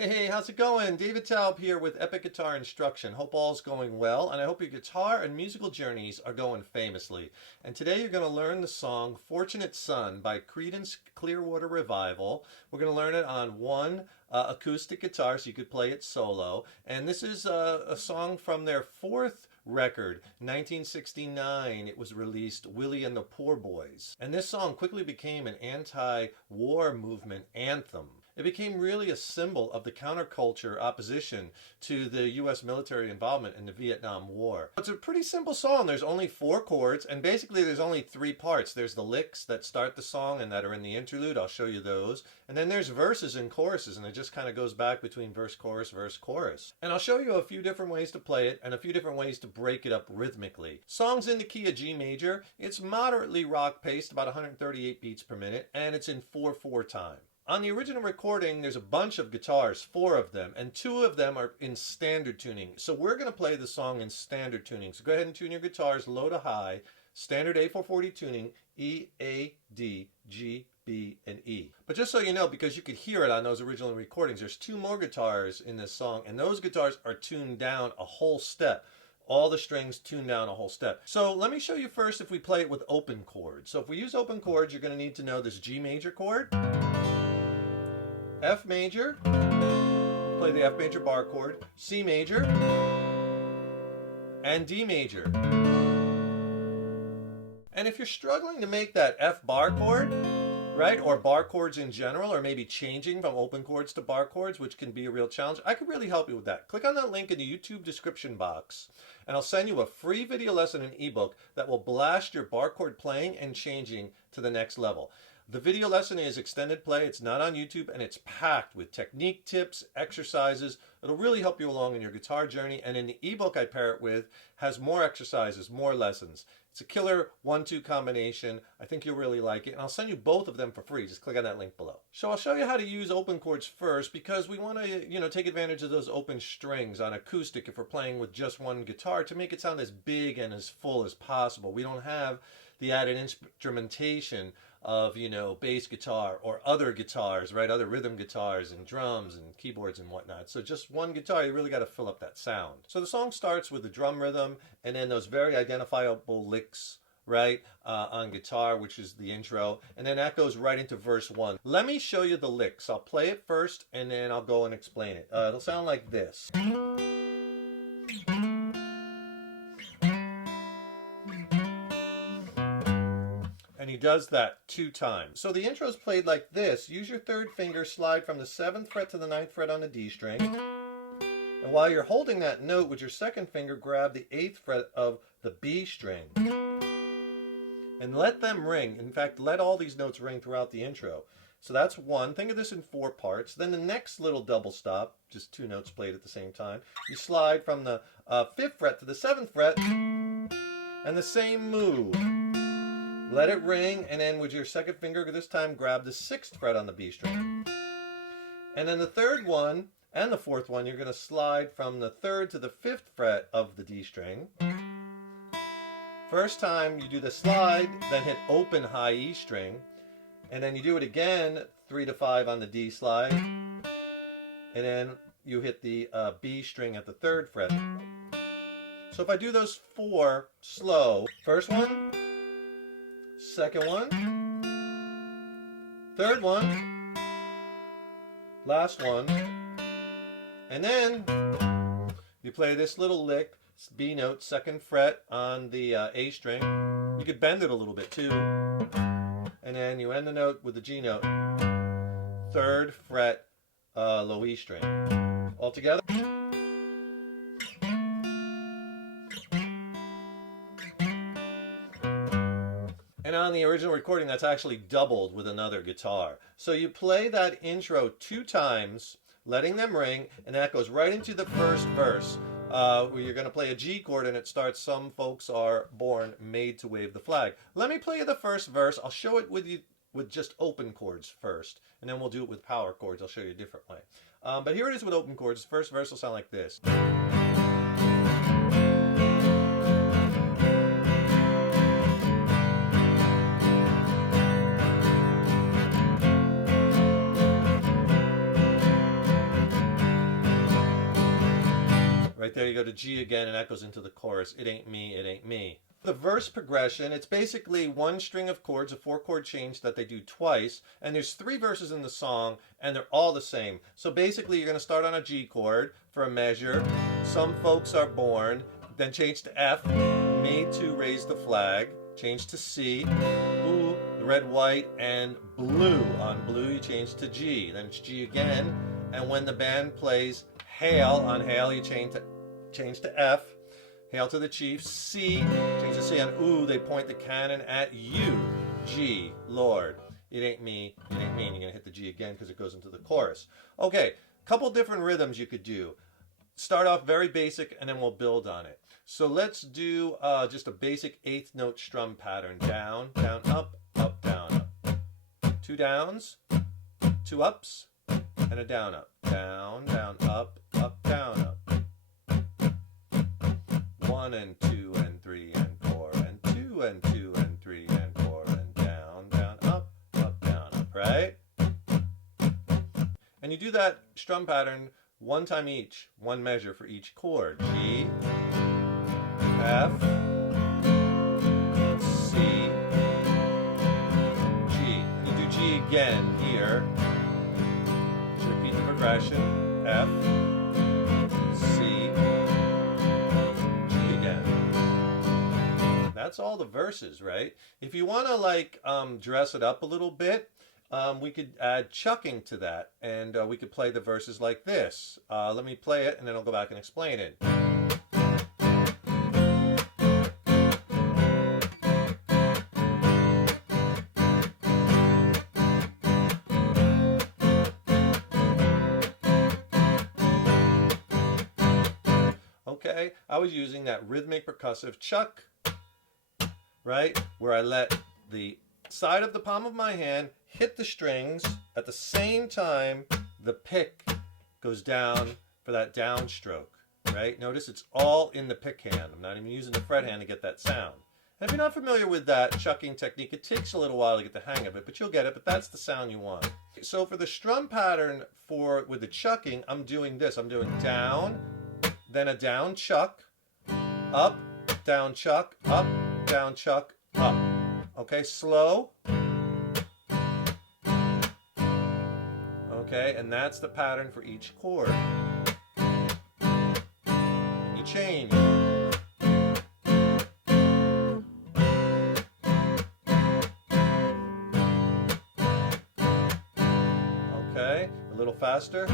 Hey, how's it going? David Taub here with Epic Guitar Instruction. Hope all's going well, and I hope your guitar and musical journeys are going famously. And today you're going to learn the song Fortunate Son by Creedence Clearwater Revival. We're going to learn it on one acoustic guitar, so you could play it solo. And this is a song from their fourth record, 1969. It was released, Willie and the Poor Boys. And this song quickly became an anti-war movement anthem. It became really a symbol of the counterculture opposition to the U.S. military involvement in the Vietnam War. It's a pretty simple song. There's only 4 chords, and basically there's only 3 parts. There's the licks that start the song and that are in the interlude. I'll show you those. And then there's verses and choruses, and it just kind of goes back between verse, chorus, verse, chorus. And I'll show you a few different ways to play it and a few different ways to break it up rhythmically. Song's in the key of G major. It's moderately rock-paced, about 138 beats per minute, and it's in 4/4 time. On the original recording, there's a bunch of guitars, 4 of them, and 2 of them are in standard tuning. So we're going to play the song in standard tuning. So go ahead and tune your guitars low to high, standard A440 tuning, E, A, D, G, B, and E. But just so you know, because you could hear it on those original recordings, there's 2 more guitars in this song, and those guitars are tuned down a whole step. All the strings tuned down a whole step. So let me show you first if we play it with open chords. So if we use open chords, you're going to need to know this G major chord, F major, play the F major bar chord, C major, and D major. And if you're struggling to make that F bar chord, right, or bar chords in general, or maybe changing from open chords to bar chords, which can be a real challenge, I could really help you with that. Click on that link in the YouTube description box, and I'll send you a free video lesson and ebook that will blast your bar chord playing and changing to the next level. The video lesson is extended play, it's not on YouTube, and it's packed with technique tips, exercises. It'll really help you along in your guitar journey, and in the ebook I pair it with has more exercises, more lessons. It's a killer 1-2 combination. I think you'll really like it, and I'll send you both of them for free. Just click on that link below. So I'll show you how to use open chords first, because we want to, take advantage of those open strings on acoustic if we're playing with just one guitar to make it sound as big and as full as possible. We don't have the added instrumentation of, bass guitar or other guitars, right? Other rhythm guitars and drums and keyboards and whatnot. So just one guitar, you really got to fill up that sound. So the song starts with the drum rhythm and then those very identifiable licks, right, on guitar, which is the intro, and then that goes right into verse 1. Let me show you the licks. I'll play it first and then I'll go and explain it. It'll sound like this. And he does that 2 times. So the intro is played like this. Use your 3rd finger, slide from the 7th fret to the 9th fret on the D string. And while you're holding that note with your 2nd finger, grab the 8th fret of the B string. And let them ring. In fact, let all these notes ring throughout the intro. So that's 1. Think of this in 4 parts. Then the next little double stop, just 2 notes played at the same time. You slide from the 5th fret to the 7th fret, and the same move. Let it ring, and then with your 2nd finger this time, grab the 6th fret on the B string. And then the 3rd one and the 4th one, you're going to slide from the 3rd to the 5th fret of the D string. First time you do the slide, then hit open high E string, and then you do it again, 3 to 5 on the D slide, and then you hit the B string at the 3rd fret. So if I do those 4 slow, first one, 2nd one, 3rd one, last one, and then you play this little lick, B note, 2nd fret on the A string. You could bend it a little bit too, and then you end the note with the G note, 3rd fret, low E string. All together. And on the original recording, that's actually doubled with another guitar. So you play that intro 2 times, letting them ring, and that goes right into the first verse, where you're going to play a G chord, and it starts, "Some folks are born made to wave the flag." Let me play you the first verse. I'll show it with you with just open chords first, and then we'll do it with power chords. I'll show you a different way. But here it is with open chords. The first verse will sound like this. Right there you go to G again, and that goes into the chorus. It ain't me, it ain't me. The verse progression, it's basically one string of chords, a 4-chord change that they do twice, and there's 3 verses in the song, and they're all the same. So basically you're going to start on a G chord for a measure, Some Folks Are Born, then change to F, Made to Raise the Flag, change to C, Ooh, red, white, and blue. On blue you change to G, then it's G again, and when the band plays Hail, on Hail you change to F, Hail to the Chief, C, change to C. On Ooh, they point the cannon at you, G, Lord. It ain't me, and you're going to hit the G again because it goes into the chorus. Okay, couple different rhythms you could do. Start off very basic, and then we'll build on it. So let's do just a basic 8th note strum pattern. Down, down, up, down, up. 2 downs, 2 ups, and a down, up. Down, down, up, down, up. 1 and 2 and 3 and 4 and 2 and 2 and 3 and 4 and down, down, up, down, up, right? And you do that strum pattern 1 time each, 1 measure for each chord. G, F, C, G. And you do G again here. So repeat the progression. F, C, G again. That's all the verses, right? If you want to like dress it up a little bit, we could add chucking to that, and we could play the verses like this. Let me play it, and then I'll go back and explain it. Okay, I was using that rhythmic percussive chuck, right, where I let the side of the palm of my hand hit the strings at the same time the pick goes down for that downstroke, right? Notice it's all in the pick hand. I'm not even using the fret hand to get that sound. And if you're not familiar with that chucking technique, it takes a little while to get the hang of it, but you'll get it, but that's the sound you want. So for the strum pattern with the chucking, I'm doing this. I'm doing down, then a down chuck, up, down chuck, up, down chuck, up. Okay, slow. Okay, and that's the pattern for each chord. And you change. Okay, a little faster.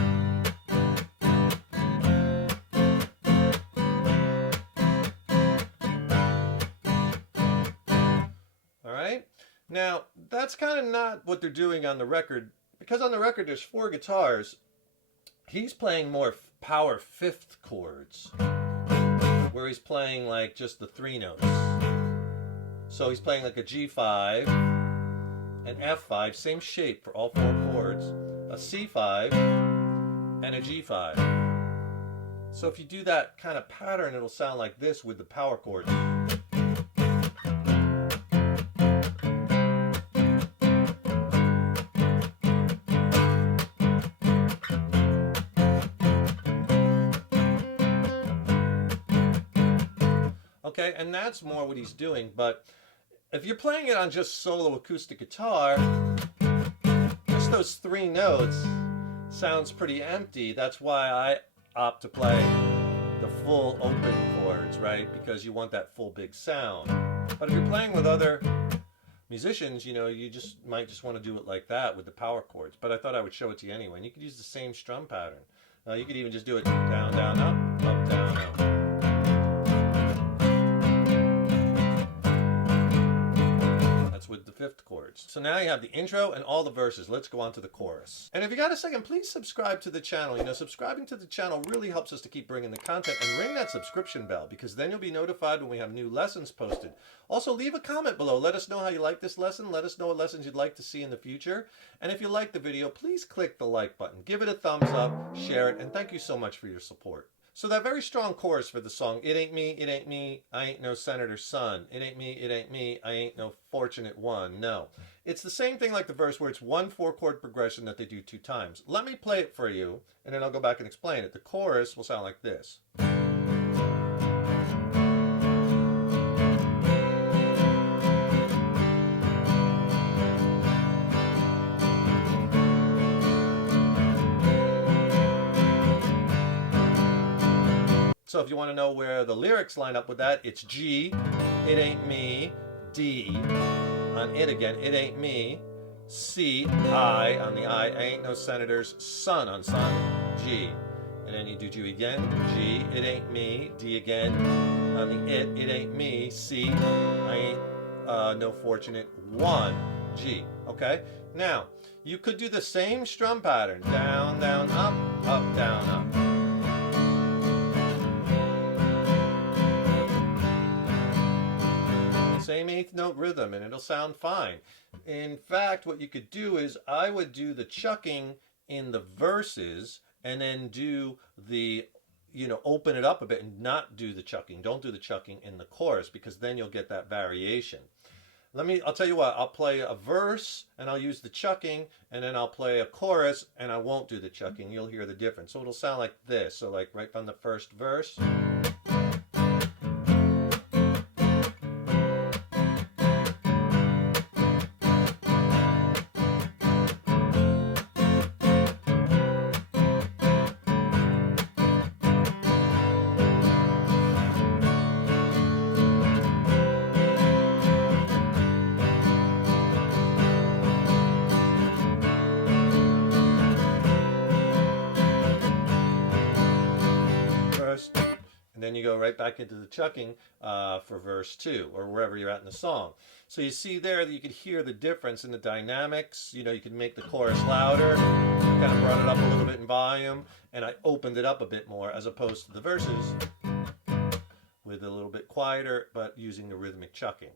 Now, that's kind of not what they're doing on the record, because on the record there's 4 guitars. He's playing more power 5th chords, where he's playing like just the 3 notes. So he's playing like a G5, an F5, same shape for all 4 chords, a C5, and a G5. So if you do that kind of pattern, it'll sound like this with the power chords. Okay, and that's more what he's doing, but if you're playing it on just solo acoustic guitar, just those 3 notes sounds pretty empty. That's why I opt to play the full open chords, right? Because you want that full big sound. But if you're playing with other musicians, you know, you might just want to do it like that with the power chords. But I thought I would show it to you anyway. And you could use the same strum pattern. You could even just do it down, down, up, down, up. With the 5th chords. So now you have the intro and all the verses. Let's go on to the chorus. And if you got a second, please subscribe to the channel. You know, subscribing to the channel really helps us to keep bringing the content, and ring that subscription bell, because then you'll be notified when we have new lessons posted. Also, leave a comment below. Let us know how you like this lesson. Let us know what lessons you'd like to see in the future. And if you like the video, please click the like button. Give it a thumbs up, share it, and thank you so much for your support. So that very strong chorus for the song, it ain't me, I ain't no senator's son. It ain't me, I ain't no fortunate one. No. It's the same thing like the verse, where it's 1 4-chord progression that they do 2 times. Let me play it for you, and then I'll go back and explain it. The chorus will sound like this. So if you want to know where the lyrics line up with that, it's G, it ain't me, D, on it again, it ain't me, C, I, on the I ain't no senators, son on son, G. And then you do G again, G, it ain't me, D again, on the it ain't me, C, I ain't no fortunate, 1, G. Okay? Now, you could do the same strum pattern, down, down, up, down, up. Same eighth note rhythm, and it'll sound fine. In fact, what you could do is I would do the chucking in the verses and then do the, open it up a bit and not do the chucking. Don't do the chucking in the chorus, because then you'll get that variation. I'll tell you what, I'll play a verse and I'll use the chucking, and then I'll play a chorus and I won't do the chucking. You'll hear the difference. So it'll sound like this. So like right from the first verse. And then you go right back into the chucking for verse 2, or wherever you're at in the song. So you see there that you could hear the difference in the dynamics. You could make the chorus louder, kind of brought it up a little bit in volume, and I opened it up a bit more as opposed to the verses with a little bit quieter, but using the rhythmic chucking.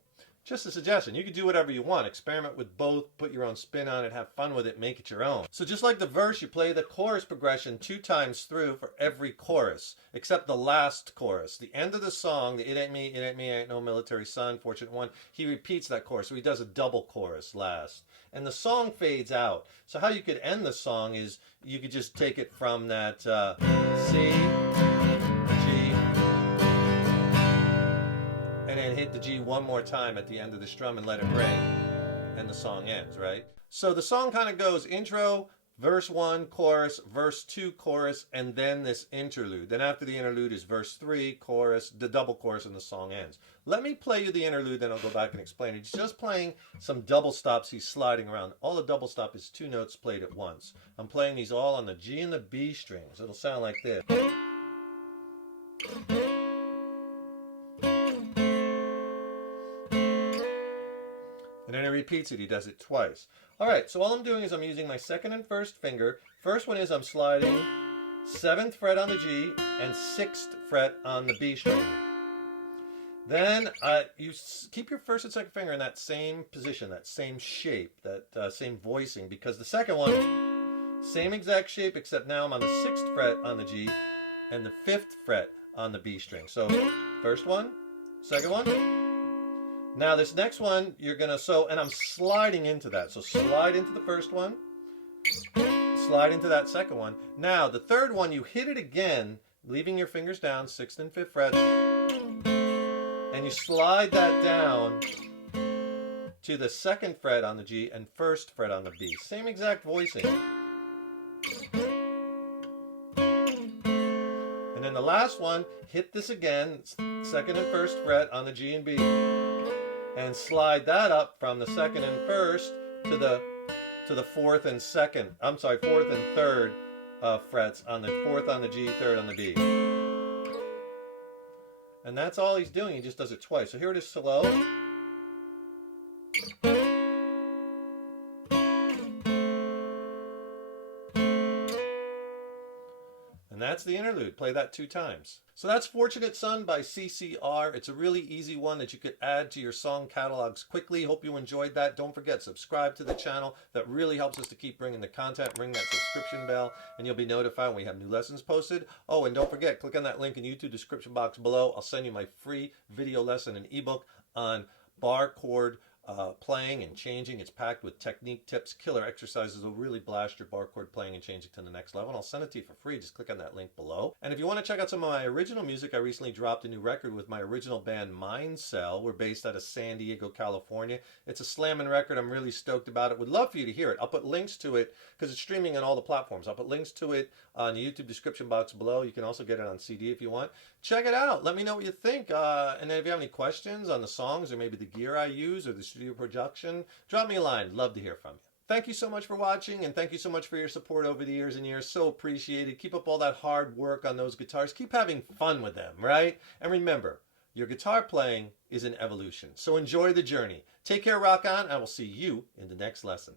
Just a suggestion. You can do whatever you want. Experiment with both, put your own spin on it, have fun with it, make it your own. So just like the verse, you play the chorus progression 2 times through for every chorus, except the last chorus. The end of the song, the it ain't me, ain't no military son, fortunate one, he repeats that chorus. So he does a double chorus last. And the song fades out. So how you could end the song is you could just take it from that C, G, and then hit the G one more time at the end of the strum and let it ring, and the song ends, right? So the song kind of goes intro, verse 1, chorus, verse 2, chorus, and then this interlude. Then after the interlude is verse 3, chorus, the double chorus, and the song ends. Let me play you the interlude, then I'll go back and explain it. He's just playing some double stops. He's sliding around. All the double stop is 2 notes played at once. I'm playing these all on the G and the B strings. It'll sound like this. And then he repeats it. He does it twice. All right, so all I'm doing is I'm using my second and first finger. First one is I'm sliding 7th fret on the G and 6th fret on the B string. Then you keep your first and second finger in that same position, that same shape, that same voicing, because the second one, same exact shape, except now I'm on the 6th fret on the G and the 5th fret on the B string. So first one, second one. Now this next one, you're going to, and I'm sliding into that. So slide into the first one, slide into that second one. Now the third one, you hit it again, leaving your fingers down, 6th and 5th fret, and you slide that down to the 2nd fret on the G and 1st fret on the B. Same exact voicing. And then the last one, hit this again, 2nd and 1st fret on the G and B. And slide that up from the 2nd and 1st to the 4th and 2nd. I'm sorry, 4th and 3rd frets on the 4th on the G, 3rd on the B. And that's all he's doing. He just does it twice. So here it is slow. And that's the interlude. Play that 2 times. So that's Fortunate Son by CCR. It's a really easy one that you could add to your song catalogs quickly. Hope you enjoyed that. Don't forget, subscribe to the channel. That really helps us to keep bringing the content. Ring that subscription bell, and you'll be notified when we have new lessons posted. Oh, and don't forget, click on that link in the YouTube description box below. I'll send you my free video lesson and ebook on bar chord playing and changing. It's packed with technique tips, killer exercises will really blast your bar chord playing and change it to the next level. And I'll send it to you for free. Just click on that link below. And if you want to check out some of my original music, I recently dropped a new record with my original band Mind Cell. We're based out of San Diego, California. It's a slamming record. I'm really stoked about it. Would love for you to hear it. I'll put links to it because it's streaming on all the platforms. I'll put links to it on the YouTube description box below. You can also get it on CD if you want. Check it out. Let me know what you think. And then if you have any questions on the songs or maybe the gear I use or the studio production, drop me a line. Love to hear from you. Thank you so much for watching, and thank you so much for your support over the years and years. So appreciated. Keep up all that hard work on those guitars. Keep having fun with them, right? And remember, your guitar playing is an evolution. So enjoy the journey. Take care, rock on, and I will see you in the next lesson.